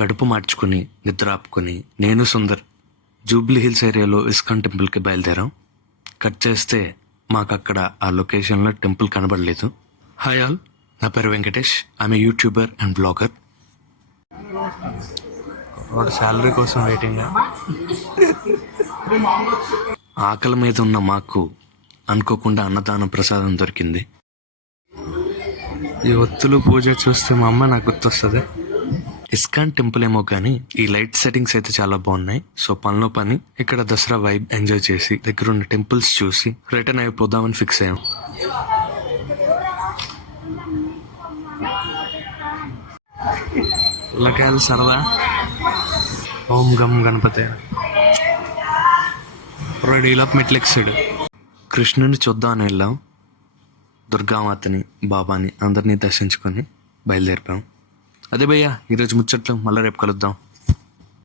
కడుపు మార్చుకుని నిద్ర ఆపుకొని నేను సుందర్ జూబ్లీ హిల్స్ ఏరియాలో ఇస్కాన్ టెంపుల్కి బయలుదేరాం. కట్ చేస్తే మాకు అక్కడ ఆ లొకేషన్లో టెంపుల్ కనబడలేదు. హాయ్ ఆల్, నా పేరు వెంకటేష్. ఆమె యూట్యూబర్ అండ్ బ్లాగర్. వాడు శాలరీ కోసం వెయిటింగ్. ఆకలి మీద ఉన్న మాకు అనుకోకుండా అన్నదాన ప్రసాదం దొరికింది. ఈ ఒత్తులు పూజ చూస్తే మా అమ్మ నాకు గుర్తొస్తుంది. ఇస్కాన్ టెంపుల్ ఏమో కానీ ఈ లైట్ సెట్టింగ్స్ అయితే చాలా బాగున్నాయి. సో పనిలో పని ఇక్కడ దసరా వైబ్ ఎంజాయ్ చేసి దగ్గరున్న టెంపుల్స్ చూసి రిటర్న్ అయిపోదామని ఫిక్స్ అయ్యాం. లకాయలు సరదా. ఓం గం గణపతి. రెడీలోపు మెట్లెక్సాడు. కృష్ణుని చూద్దామని వెళ్ళాం. దుర్గామాతని, బాబాని అందరినీ దర్శించుకొని బయలుదేరిపాం. అదే భయ్యా ఈరోజు ముచ్చట్లు. మళ్ళీ రేపు కలుద్దాం.